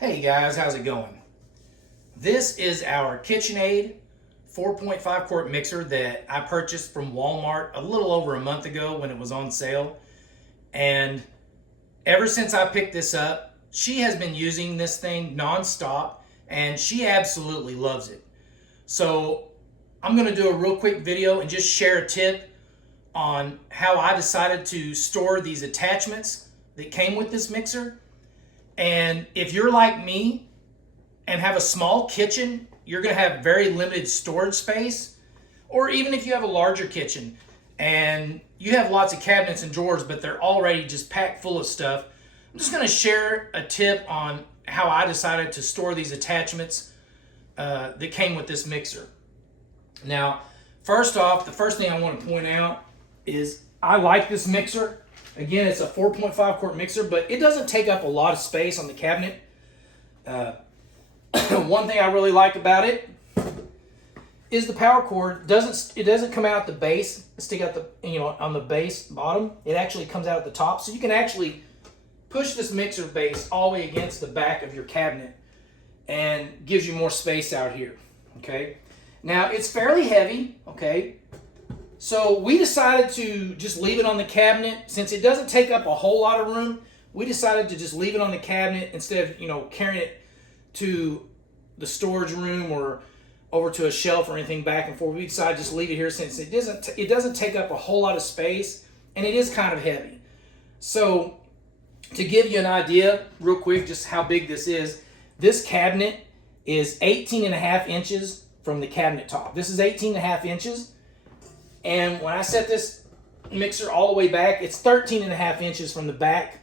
Hey guys, how's it going? This is our KitchenAid 4.5 quart mixer that I purchased from Walmart a little over a month ago when it was on sale. And ever since I picked this up, she has been using this thing nonstop and she absolutely loves it. So I'm going to do a real quick video and just share a tip on how I decided to store these attachments that came with this mixer. And if you're like me and have a small kitchen, you're going to have very limited storage space. Or even if you have a larger kitchen and you have lots of cabinets and drawers, but they're already just packed full of stuff, I'm just going to share a tip on how I decided to store these attachments that came with this mixer. Now, first off, the first thing I want to point out is I like this mixer. Again, it's a 4.5 quart mixer, but it doesn't take up a lot of space on the cabinet. One thing I really like about it is the power cord doesn't come out the base, stick out on the base bottom. It actually comes out at the top, so you can actually push this mixer base all the way against the back of your cabinet and gives you more space out here. Okay, now it's fairly heavy. Okay. So we decided to just leave it on the cabinet. Since it doesn't take up a whole lot of room, we decided to just leave it on the cabinet instead of carrying it to the storage room or over to a shelf or anything back and forth. We decided to just leave it here since it doesn't take up a whole lot of space and it is kind of heavy. So to give you an idea real quick just how big this cabinet is 18.5 inches from the cabinet top. This is 18.5 inches. And when I set this mixer all the way back, it's 13.5 inches from the back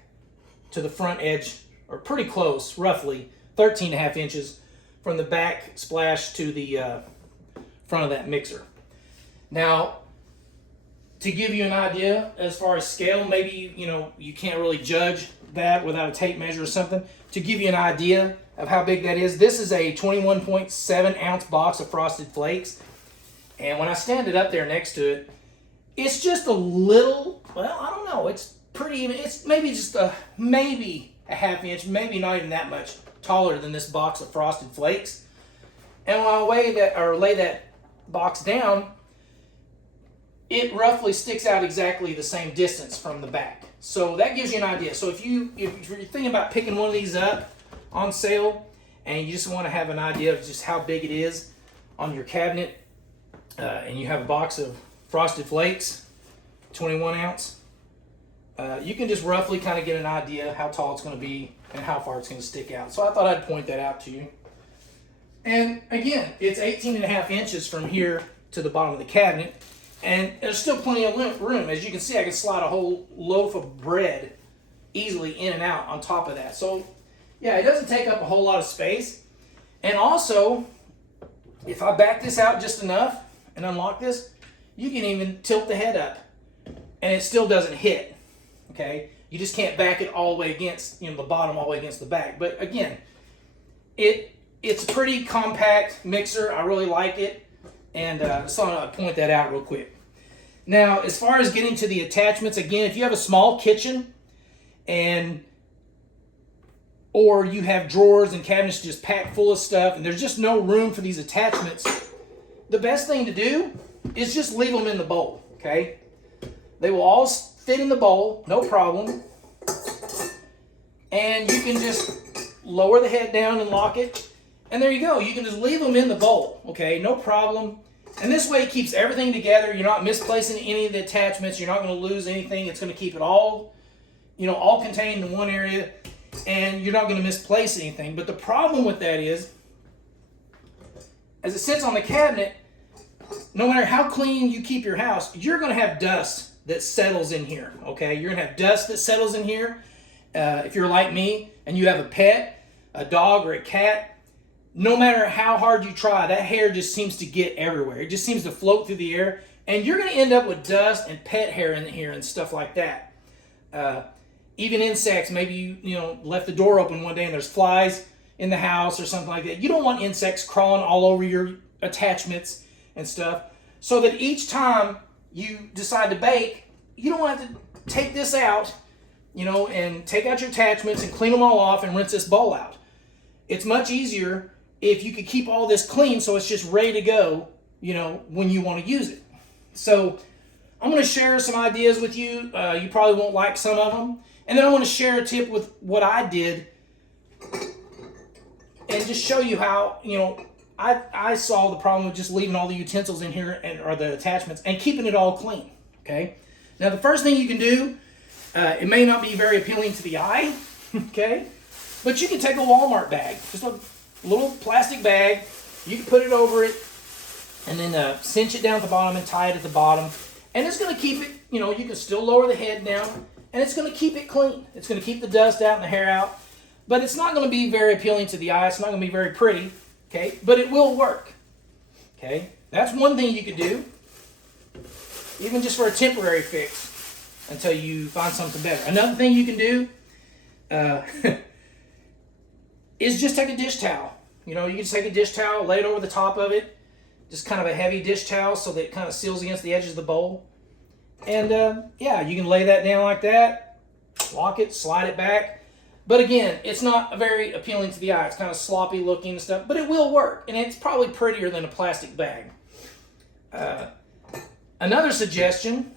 to the front edge, or pretty close, roughly 13.5 inches from the back splash to the front of that mixer. Now, to give you an idea as far as scale, maybe you can't really judge that without a tape measure or something. To give you an idea of how big that is, this is a 21.7 ounce box of Frosted Flakes. And when I stand it up there next to it, it's just a little, well, I don't know, it's pretty even. It's maybe just maybe a half inch, maybe not even that much taller than this box of Frosted Flakes. And when I lay that box down, it roughly sticks out exactly the same distance from the back. So that gives you an idea. So if you're thinking about picking one of these up on sale and you just want to have an idea of just how big it is on your cabinet, and you have a box of Frosted Flakes, 21 ounce, you can just roughly kind of get an idea how tall it's going to be and how far it's going to stick out. So I thought I'd point that out to you. And again, it's 18.5 inches from here to the bottom of the cabinet, and there's still plenty of room. As you can see, I can slide a whole loaf of bread easily in and out on top of that. So yeah, it doesn't take up a whole lot of space. And also, if I back this out just enough and unlock this, you can even tilt the head up and it still doesn't hit. Okay, you just can't back it all the way against the bottom all the way against the back. But again, it's a pretty compact mixer. I really like it, and so I'll point that out real quick. Now, as far as getting to the attachments, again, if you have a small kitchen or you have drawers and cabinets just packed full of stuff and there's just no room for these attachments, the best thing to do is just leave them in the bowl, okay? They will all fit in the bowl, no problem. And you can just lower the head down and lock it. And there you go. You can just leave them in the bowl, okay? No problem. And this way it keeps everything together. You're not misplacing any of the attachments. You're not going to lose anything. It's going to keep it all, all contained in one area. And you're not going to misplace anything. But the problem with that is, as it sits on the cabinet, no matter how clean you keep your house, you're going to have dust that settles in here, okay? You're going to have dust that settles in here. If you're like me and you have a pet, a dog or a cat, no matter how hard you try, that hair just seems to get everywhere. It just seems to float through the air, and you're going to end up with dust and pet hair in here and stuff like that. Even insects, maybe you left the door open one day and there's flies in the house or something like that. You don't want insects crawling all over your attachments and stuff, so that each time you decide to bake, you don't have to take this out, and take out your attachments and clean them all off and rinse this bowl out. it's much easier if you could keep all this clean so it's just ready to go, you know, when you want to use it. So I'm going to share some ideas with you. You probably won't like some of them. And then I want to share a tip with what I did and just show you how, you know, I solved the problem with just leaving all the utensils in here or the attachments and keeping it all clean, okay? Now, the first thing you can do, it may not be very appealing to the eye, okay? But you can take a Walmart bag, just a little plastic bag. You can put it over it and then cinch it down at the bottom and tie it at the bottom. And it's going to keep it, you know, you can still lower the head down, and it's going to keep it clean. It's going to keep the dust out and the hair out. But it's not going to be very appealing to the eye. It's not going to be very pretty, okay? But it will work, okay? That's one thing you could do, even just for a temporary fix until you find something better. Another thing you can do is just take a dish towel. You know, you can just take a dish towel, lay it over the top of it, just kind of a heavy dish towel so that it kind of seals against the edges of the bowl. And yeah, you can lay that down like that, lock it, slide it back. But again, it's not very appealing to the eye. It's kind of sloppy looking and stuff, but it will work. And it's probably prettier than a plastic bag. Another suggestion,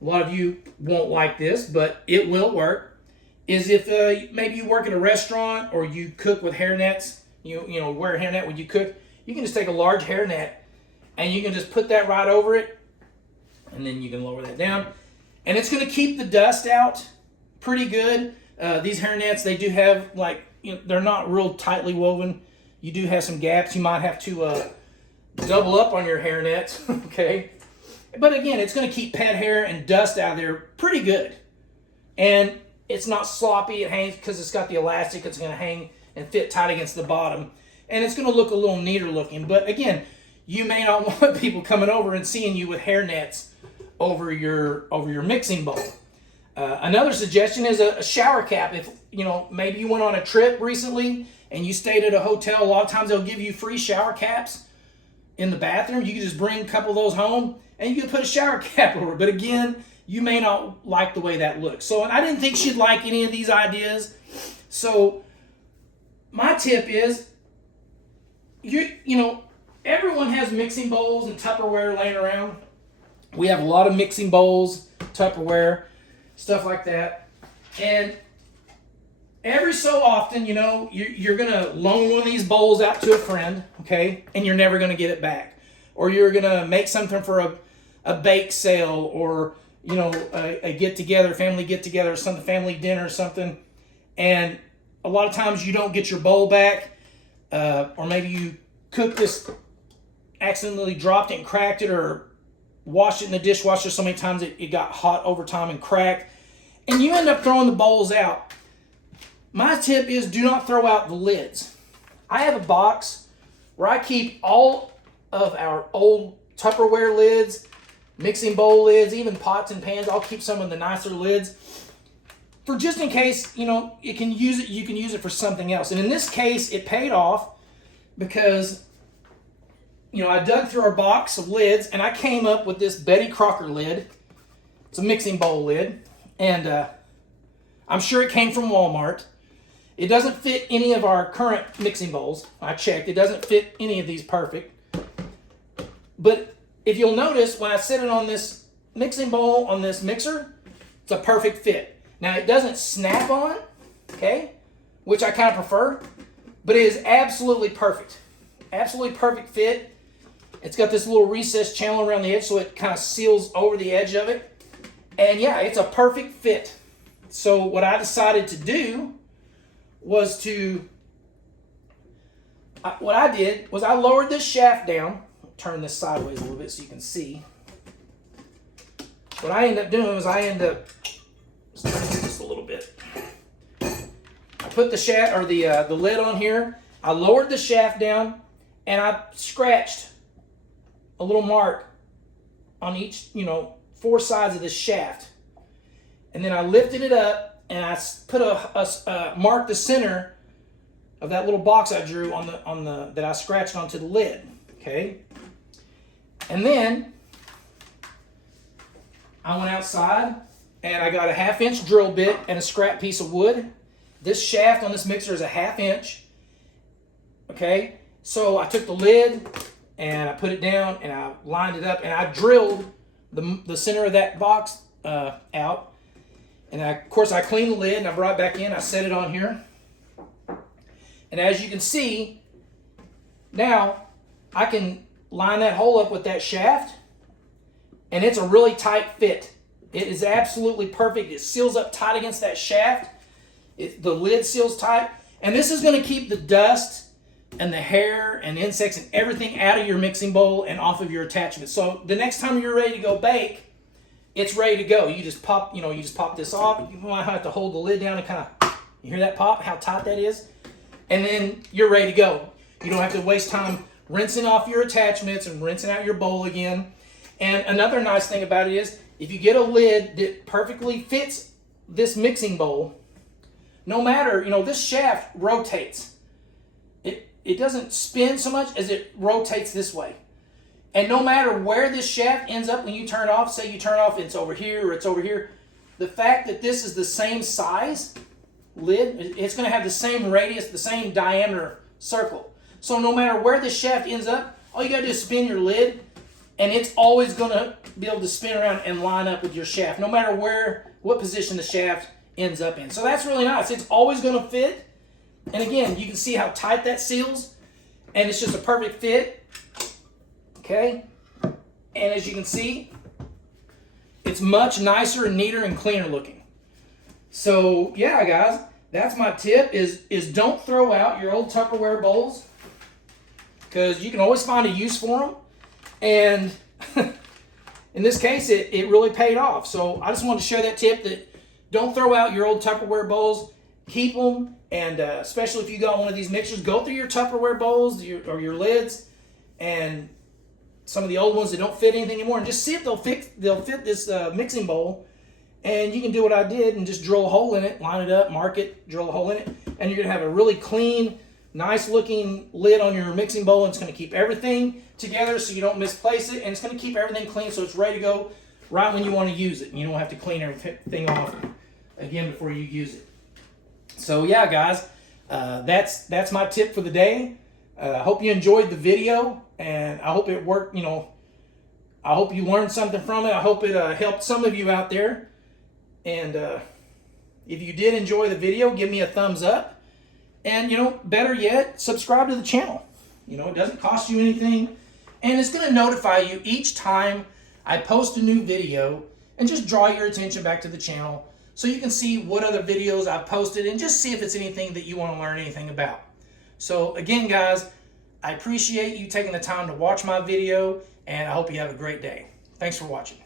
a lot of you won't like this, but it will work, is if maybe you work at a restaurant or you cook with hairnets, you know, wear a hairnet when you cook, you can just take a large hairnet and you can just put that right over it, and then you can lower that down. And it's going to keep the dust out pretty good. These hairnets, they do have, like, you know, they're not real tightly woven. You do have some gaps. You might have to double up on your hairnets, okay? But again, it's going to keep pet hair and dust out of there pretty good. And it's not sloppy. It hangs because it's got the elastic. It's going to hang and fit tight against the bottom. And it's going to look a little neater looking. But again, you may not want people coming over and seeing you with hairnets over your mixing bowl. Another suggestion is a shower cap. If, you know, maybe you went on a trip recently and you stayed at a hotel, a lot of times they'll give you free shower caps in the bathroom. You can just bring a couple of those home and you can put a shower cap over it. But again, you may not like the way that looks. So I didn't think she'd like any of these ideas. So my tip is, you know, everyone has mixing bowls and Tupperware laying around. We have a lot of mixing bowls, Tupperware, stuff like that. And every so often, you know, you're going to loan one of these bowls out to a friend, okay, and you're never going to get it back. Or you're going to make something for a bake sale, or, you know, a get-together, family get-together, or something, family dinner or something. And a lot of times you don't get your bowl back, or maybe you cooked this, accidentally dropped it and cracked it, or washed it in the dishwasher so many times it got hot over time and cracked, and you end up throwing the bowls out. My tip is, do not throw out the lids. I have a box where I keep all of our old Tupperware lids, mixing bowl lids, even pots and pans. I'll keep some of the nicer lids for just in case, you know, you can use it for something else. And in this case, it paid off because, you know, I dug through our box of lids and I came up with this Betty Crocker lid. It's a mixing bowl lid, and I'm sure it came from Walmart. It doesn't fit any of our current mixing bowls. I checked. It doesn't fit any of these perfect. But if you'll notice, when I set it on this mixing bowl, on this mixer, it's a perfect fit. Now, it doesn't snap on, okay, which I kind of prefer, but it is absolutely perfect. Absolutely perfect fit. It's got this little recessed channel around the edge, so it kind of seals over the edge of it. And yeah, it's a perfect fit. So what I decided to do was what I did was I lowered this shaft down. Turn this sideways a little bit so you can see. What I ended up doing was let's turn this just a little bit. I put the shaft, or the lid on here. I lowered the shaft down and I scratched a little mark on each, you know, 4 sides of this shaft. And then I lifted it up and I put marked the center of that little box I drew on the that I scratched onto the lid. Okay. And then I went outside and I got a 1/2 inch drill bit and a scrap piece of wood, This shaft on this mixer is a 1/2 inch. Okay, so I took the lid and I put it down and I lined it up and I drilled the center of that box out. And of course I cleaned the lid and I brought it back in. I set it on here. And as you can see, now I can line that hole up with that shaft, and it's a really tight fit. It is absolutely perfect. It seals up tight against that shaft. The lid seals tight. And this is going to keep the dust and the hair and insects and everything out of your mixing bowl and off of your attachment. So the next time you're ready to go bake, it's ready to go. You just pop, this off. You might have to hold the lid down and kind of, you hear that pop, how tight that is? And then you're ready to go. You don't have to waste time rinsing off your attachments and rinsing out your bowl again. And another nice thing about it is, if you get a lid that perfectly fits this mixing bowl, no matter, this shaft rotates. It doesn't spin so much as it rotates this way. And no matter where this shaft ends up when you turn it off, say you turn it off, it's over here or it's over here, the fact that this is the same size lid, it's going to have the same radius, the same diameter circle. So no matter where the shaft ends up, all you got to do is spin your lid, and it's always going to be able to spin around and line up with your shaft, no matter what position the shaft ends up in. So that's really nice. It's always going to fit. And again, you can see how tight that seals, and it's just a perfect fit. Okay? And as you can see, it's much nicer and neater and cleaner looking. So yeah, guys, that's my tip is don't throw out your old Tupperware bowls, because you can always find a use for them. And in this case, it really paid off. So I just wanted to share that tip, that don't throw out your old Tupperware bowls. Keep them, and especially if you got one of these mixers, go through your Tupperware bowls or your lids and some of the old ones that don't fit anything anymore, and just see if they'll fit this mixing bowl. And you can do what I did and just drill a hole in it, line it up, mark it, drill a hole in it, and you're going to have a really clean, nice looking lid on your mixing bowl, and it's going to keep everything together so you don't misplace it, and it's going to keep everything clean so it's ready to go right when you want to use it, and you don't have to clean everything off again before you use it. So yeah, guys, that's my tip for the day. I hope you enjoyed the video, and I hope it worked. I hope you learned something from it. I hope it helped some of you out there. And if you did enjoy the video, give me a thumbs up. And better yet, subscribe to the channel. It doesn't cost you anything, and it's going to notify you each time I post a new video, and just draw your attention back to the channel, so you can see what other videos I've posted and just see if it's anything that you want to learn anything about. So again, guys, I appreciate you taking the time to watch my video, and I hope you have a great day. Thanks for watching.